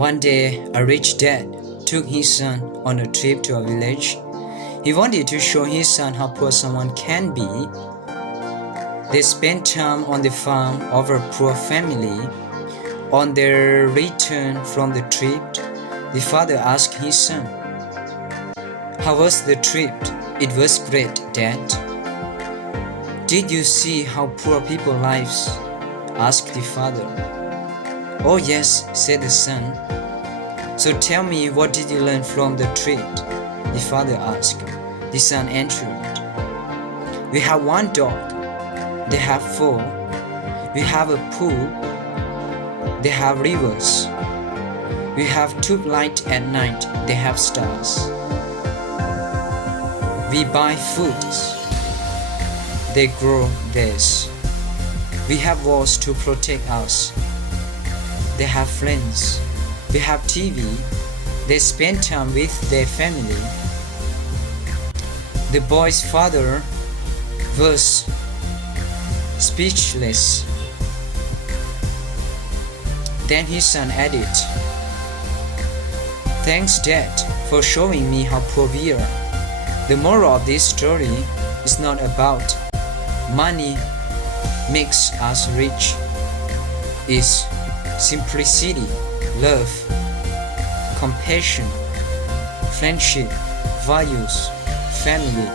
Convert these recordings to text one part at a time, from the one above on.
One day, a rich dad took his son on a trip to a village. He wanted to show his son how poor someone can be. They spent time on the farm of a poor family. On their return from the trip, the father asked his son, "How was the trip?" "It was great, Dad." "Did you see how poor people lives?" asked the father. "Oh yes," said the son. "So tell me, what did you learn from the trip?" the father asked. The son answered, "We have one dog. They have four. We have a pool. They have rivers. We have tube light at night. They have stars. We buy foods. They grow theirs. We have walls to protect us. They have friends. We have TV. They spend time with their family." The boy's father was speechless. Then his son added, "Thanks, Dad, for showing me how poor we are." The moral of this story is not about money makes us rich. It's simplicity, love, compassion, friendship, values, family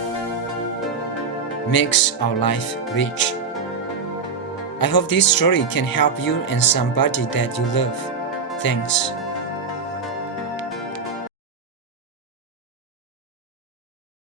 makes our life rich. I hope this story can help you and somebody that you love. Thanks.